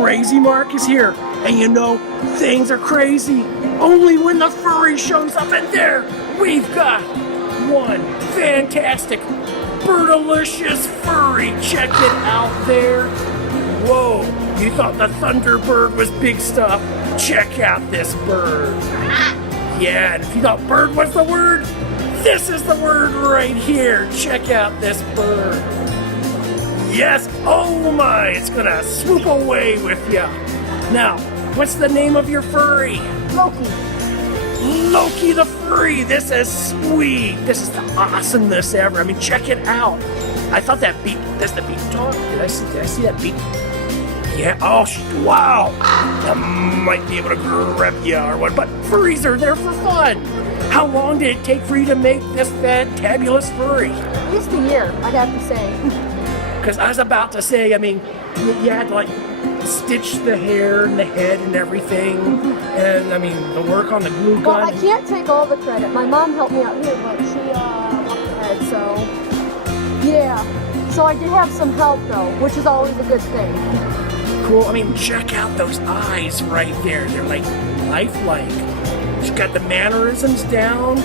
Crazy Mark is here. And you know, things are crazy only when the furry shows up, and there we've got one fantastic birdalicious furry. Check it out there. Whoa, you thought the Thunderbird was big stuff? Check out this bird. Yeah, and if you thought bird was the word, this is the word right here. Check out this bird. Yes, oh my, it's gonna swoop away with ya. Now, what's the name of your furry? Loki. Loki the Furry. This is sweet. This is the awesomest ever. I mean, check it out. I thought that beat, that's the beat talk. Did I see that beat? Yeah, oh, wow. I might be able to grab you or what, but furries are there for fun. How long did it take for you to make this fantabulous furry? At least a year, I'd have to say. Because I was about to say, I mean, you had to like stitch the hair and the head and everything, and I mean, the work on the glue gun. Well, I can't take all the credit. My mom helped me out here, but she walked ahead, so yeah. So I did have some help though, which is always a good thing. Cool. I mean, check out those eyes right there. They're like lifelike. She's got the mannerisms down,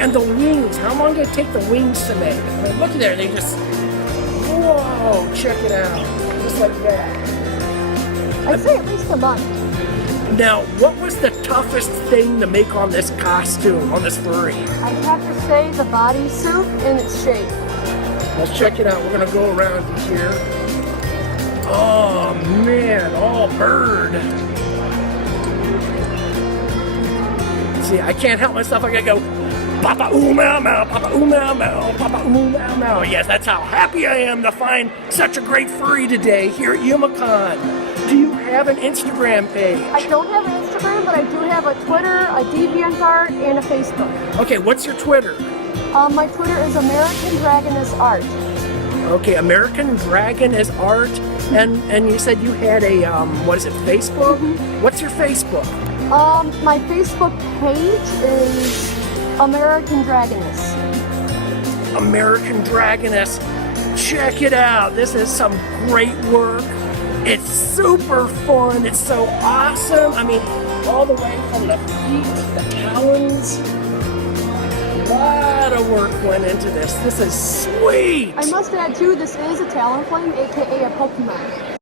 and the wings. How long did it take the wings to make? I mean, look at there. They just, whoa! Check it out, just like that. I'd say at least a month. Now, what was the toughest thing to make on this costume, on this furry? I'd have to say the bodysuit and its shape. Let's check it out. We're gonna go around here. Oh man, all bird. See, I can't help myself. I gotta go, Papa ooh meow meow, Papa ooh meow meow, Papa ooh meow meow. Yes, that's how happy I am to find such a great furry today here at Youmacon. Do you have an Instagram page? I don't have an Instagram, but I do have a Twitter, a DeviantArt, and a Facebook. Okay, what's your Twitter? My Twitter is American Dragoness Art. Okay, American Dragoness Art. And you said you had a, what is it, Facebook? Mm-hmm. What's your Facebook? My Facebook page is American Dragoness. American Dragoness. Check it out. This is some great work. It's super fun. It's so awesome. I mean, all the way from the feet, the talons. A lot of work went into this. This is sweet. I must add too, this is a TalonFlame, aka a Pokemon.